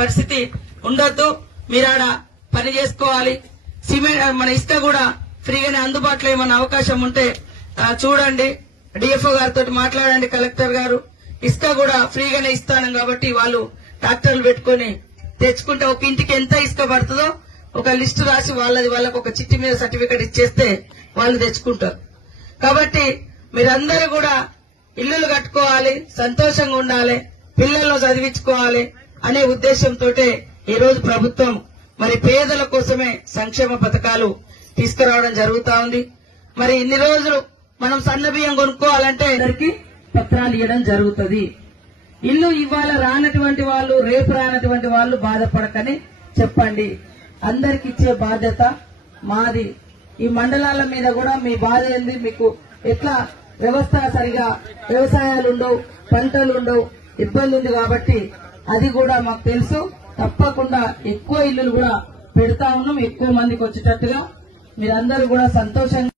పరిస్థితి ఉండొద్దు. మీరాడ పని చేసుకోవాలి. సిమెంట్ మన ఇసుక కూడా ఫ్రీగానే అందుబాటులో ఏమన్నా అవకాశం ఉంటే చూడండి. డిఎఫ్ఓ గారితో మాట్లాడండి. కలెక్టర్ గారు ఇసుక కూడా ఫ్రీగానే ఇస్తాను కాబట్టి వాళ్ళు ట్రాక్టర్లు పెట్టుకుని తెచ్చుకుంటే ఒక ఇంటికి ఎంత ఇసుక పడుతుందో ఒక లిస్టు రాసి వాళ్ళకు ఒక చిట్టి మీద సర్టిఫికెట్ ఇచ్చేస్తే వాళ్ళు తెచ్చుకుంటారు. కాబట్టి మీరందరూ కూడా ఇల్లులు కట్టుకోవాలి, సంతోషంగా ఉండాలి, పిల్లలను చదివించుకోవాలి అనే ఉద్దేశంతో ఈ రోజు ప్రభుత్వం మరి పేదల కోసమే సంక్షేమ పథకాలు తీసుకురావడం జరుగుతా ఉంది. మరి ఇన్ని రోజులు మనం సన్న బియ్యం కొనుక్కోవాలంటే అందరికి పత్రాలు ఇవ్వడం జరుగుతుంది. ఇల్లు ఇవాళ రానటువంటి వాళ్ళు, రేపు రానటువంటి వాళ్ళు బాధపడకని చెప్పండి. అందరికి ఇచ్చే బాధ్యత మాది. ఈ మండలాల మీద కూడా మీ బాధ ఏంది, మీకు ఎట్లా వ్యవస్థ సరిగా వ్యవసాయాలు ఉండవు, పంటలు ఉండవు, ఇబ్బంది ఉంది కాబట్టి అది కూడా మాకు తెలుసు. తప్పకుండా ఎక్కువ ఇల్లులు కూడా పెడతా ఉన్నాం, ఎక్కువ మందికి వచ్చేటట్టుగా. మీరందరూ కూడా సంతోషంగా